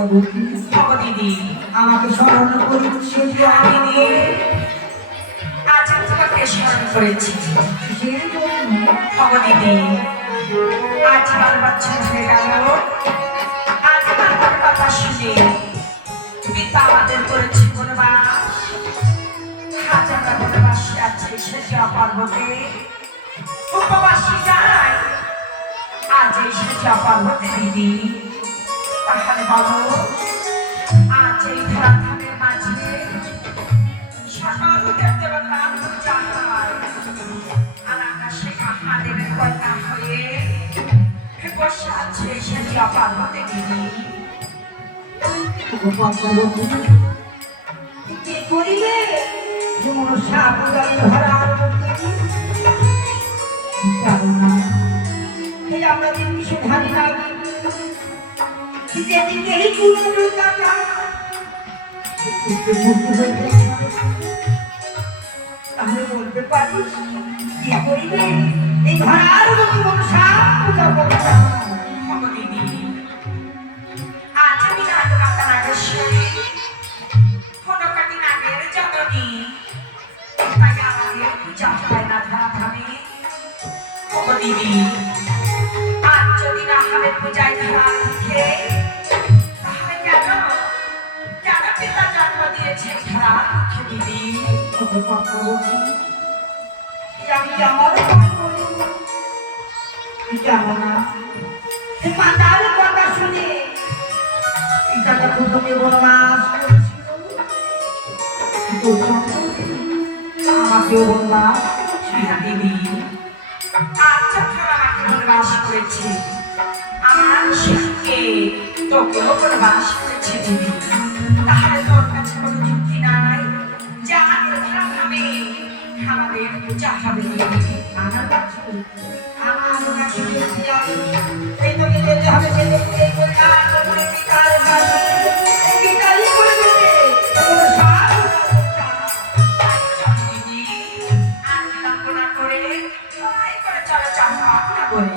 দিদি আমাকে স্মরণ করেছি দিদি আজ তোমাকে স্মরণ করেছি দিদি আজ 12 বছর হয়ে গেল আজ আমার কথা শুনে পিতা আমাদের করেছে বনবাস আজ আমরা বনবাসে আছি শেষে অপর্বতে উপবাসী যাই আজ এই শেষে অপর্বতে দিদি তাহলে বলো আজ এই ধরাধামের মাঝে সকল দেবতা পূজা হয় আর আমরা সে মহাদেবের কন্যা হয়ে বসে আছে শেষে অপর্বতে দিদি কি করিবে যেমন সাপ ধরার আমরা দিন সে ধারি না যেদিকে এই কুমড়ো টাকা তাহলে বলতে পারিস কি করিবে এই ধরার মতো সাপ পূজা করবে দিদি আজ আমি রাজমাতা নাগেশ্বরী কোনকাটি নাগের জননী তাই আমাদের পূজা হয় না ধরাধামে দিদি আজ যদি না হবে পূজায় ধরা লিখে তাহলে কেন কেন পিতা জন্ম দিয়েছে ধরা লিখে দিদি আমি আমার জানো না মাতার কথা শুনে পিতাটা প্রথমে বনবাস আমাকেও বনবাস দিদি আজ যখন আমাকে বনবাস করেছে আমার শিশুকে তোকেও বনবাস করেছে দিদি তাহলে তোর কাছে কোনো যুক্তি নাই যে আমাদের ধরাধামে আমাদের পূজা হবে দিদি আমার কাছে এই তো যেতে হবে সেদিকে পিতার কাছে পিতাই করে দেবে কোনো সাপ দিদি আর বিলম্ব না করে সবাই করে চলো চাপা করে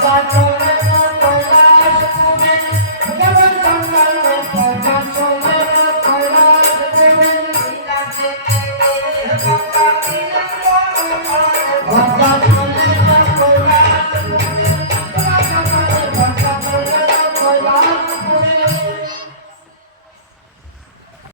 Bye.